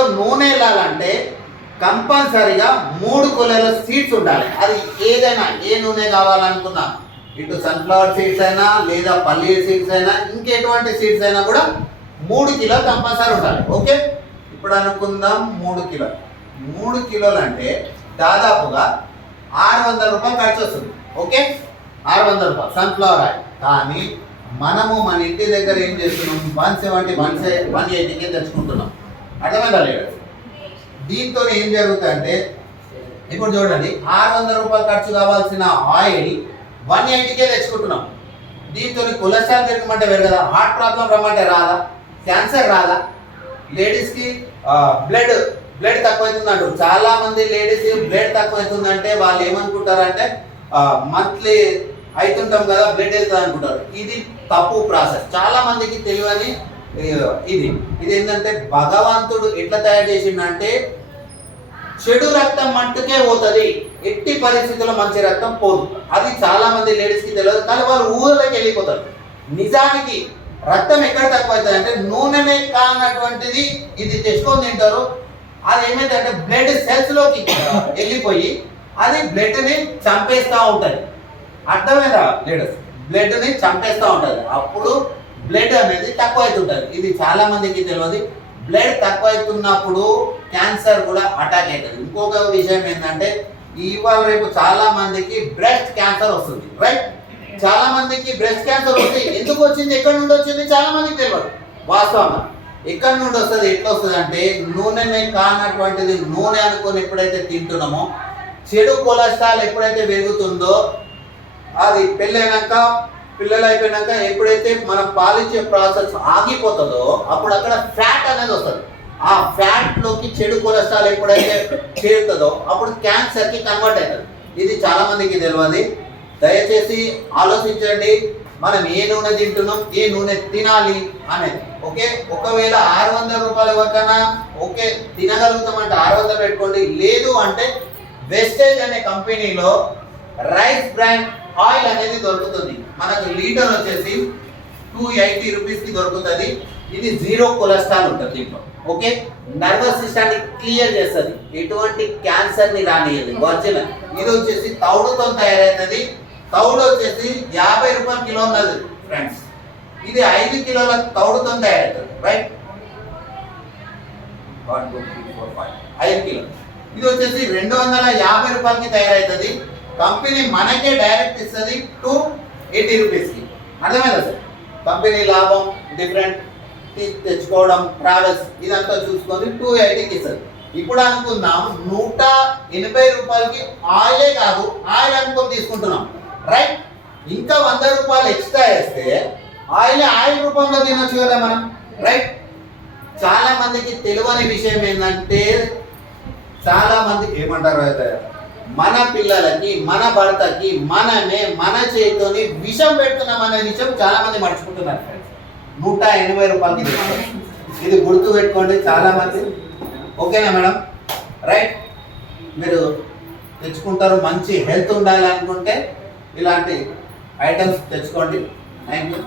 Kilo నూనె వెళ్ళాలంటే కంపల్సరిగా 3 కిలోల సీడ్స్ ఉండాలి. అది ఏదైనా ఏ నూనె కావాలనుకున్నా, ఇటు సన్ఫ్లవర్ సీడ్స్ అయినా లేదా పల్లీర్ సీడ్స్ అయినా ఇంకెటువంటి సీడ్స్ అయినా కూడా 3 కిలోలు కంపల్సరీ ఉండాలి. ఓకే, ఇప్పుడు అనుకుందాం 3 కిలోలు. 3 కిలోలు అంటే దాదాపుగా 600 రూపాయలు ఖర్చు వస్తుంది. ఓకే, 600 రూపాయలు సన్ఫ్లవర్ ఆయిల్. కానీ మనము మన ఇంటి దగ్గర ఏం చేస్తున్నాం, 170 180కే తెచ్చుకుంటున్నాం. అర్థమైందా లేదు? దీంతో ఏం జరుగుతుందంటే ఇప్పుడు చూడండి, 600 రూపాయలు ఖర్చు కావాల్సిన ఆయిల్ 180కే తెచ్చుకుంటున్నాం. దీంతో కొలెస్ట్రాల్ పెరగమంటే పెరగదా, హార్ట్ ప్రాబ్లం రమ్మంటే రాదా, క్యాన్సర్ రాదా, లేడీస్కి బ్లడ్ తక్కువ అవుతుంది అంటారు. చాలా మంది లేడీస్ బ్లడ్ తక్కువ అవుతుందంటే వాళ్ళు ఏమనుకుంటారంటే మంత్లీ అవుతుంటాం కదా బ్లడ్ వెళ్తుంది అనుకుంటారు. ఇది తప్పు ప్రాసెస్. చాలా మందికి తెలియని ఇది ఏంటంటే భగవంతుడు ఎట్లా తయారు చేసిండంటే చెడు రక్తం మట్టుకే పోతుంది, ఎట్టి పరిస్థితుల్లో మంచి రక్తం పోదు. అది చాలా మంది లేడీస్కి తెలియదు, కానీ వాళ్ళు ఊళ్ళకి వెళ్ళిపోతారు. నిజానికి రక్తం ఎక్కడ తక్కువ అవుతుంది అంటే నూనెనే కానటువంటిది ఇది తెచ్చుకొని తింటారు. అది ఏమైందంటే బ్లడ్ సెల్స్లోకి వెళ్ళిపోయి అది బ్లడ్ని చంపేస్తూ ఉంటుంది. అర్థమైందా లేడీస్? బ్లడ్ని చంపేస్తూ ఉంటుంది. అప్పుడు బ్లడ్ అనేది తక్కువ అవుతుంటుంది. ఇది చాలా మందికి తెలియదు. బ్లడ్ తక్కువ అవుతున్నప్పుడు క్యాన్సర్ కూడా అటాక్ అవుతుంది. ఇంకొక విషయం ఏంటంటే ఇవాళ రేపు చాలా మందికి బ్రెస్ట్ క్యాన్సర్ వస్తుంది. రైట్, చాలా మందికి బ్రెస్ట్ క్యాన్సర్ వస్తుంది. ఎందుకు వచ్చింది, ఎక్కడి నుండి వచ్చింది చాలా మందికి తెలియదు. వాస్తవంగా ఎక్కడి నుండి వస్తుంది, ఎట్లా వస్తుంది అంటే నూనెనే కానటువంటిది నూనె అనుకొని ఎప్పుడైతే తింటున్నామో, చెడు కొలెస్ట్రాల్ ఎప్పుడైతే పెరుగుతుందో, అది పెళ్ళైనాక పిల్లలు అయిపోయినాక ఎప్పుడైతే మనం పాలించే ప్రాసెస్ ఆగిపోతుందో అప్పుడు అక్కడ ఫ్యాట్ అనేది వస్తుంది. ఆ ఫ్యాట్లోకి చెడు కొలెస్ట్రాల్ ఎప్పుడైతే చేరుతుందో అప్పుడు క్యాన్సర్కి కన్వర్ట్ అవుతుంది. ఇది చాలా మందికి తెలియదు. దయచేసి ఆలోచించండి, మనం ఏ నూనె తింటున్నాం, ఏ నూనె తినాలి అనేది. ఓకే, ఒకవేళ 600 రూపాయల వరకైనా ఓకే తినగలుగుతామంటే 600 పెట్టుకోండి. లేదు అంటే వెస్టేజ్ అనే కంపెనీలో రైస్ బ్రాండ్ ఆయిల్ అనేది దొరుకుతుంది. మనకు లీటర్ వచ్చేసి 280 రూపీస్కి దొరుకుతుంది. ఇది 0 కొలెస్ట్రాల్ ఉంటుంది దీంట్లో. ఓకే, నర్వస్ సిస్టాన్ని క్లియర్ చేస్తుంది, ఎటువంటి క్యాన్సర్ని రానియదు. ఒరిజినల్ ఇది వచ్చేసి తౌడుతో తయారవుతుంది. తౌడు వచ్చేసి 50 రూపాయల కిలో ఉన్నది ఫ్రెండ్స్. ఇది 5 కిలోల తౌడుతో తయారవుతుంది. Right, 1 2 3 4 5 5 kilo. ఇది వచ్చేసి 250 రూపాయలకి తయారవుతుంది. కంపెనీ మనకే డైరెక్ట్ ఇస్తుంది 280 రూపీస్కి. అర్థమైందా సార్? కంపెనీ లాభం డిఫరెంట్ తెచ్చుకోవడం ట్రావెల్స్ ఇదంతా చూసుకొని 280కి ఇస్తుంది. ఇప్పుడు అనుకుందాం 180 రూపాయలకి ఆయిలే కాదు, ఆయిల్ అనుకొని తీసుకుంటున్నాం. రైట్, ఇంకా 100 రూపాయలు ఎక్స్ట్రా వేస్తే ఆయిల్ రూపంలో తినొచ్చు కదా మనం. రైట్, చాలా మందికి తెలియని విషయం ఏంటంటే చాలా మంది ఏమంటారు అయితే మన పిల్లలకి మన భర్తకి మనమే మన చేతితోని విషం పెడుతున్నాం అనే విషయం చాలా మంది మర్చిపోతున్నారు. 180 రూపాయలకి ఇది గుర్తు పెట్టుకోండి చాలా మంది. ఓకేనా మేడం? రైట్, మీరు తెచ్చుకుంటారు. మంచి హెల్త్ ఉండాలి అనుకుంటే ఇలాంటి ఐటమ్స్ తెచ్చుకోండి. Thank you.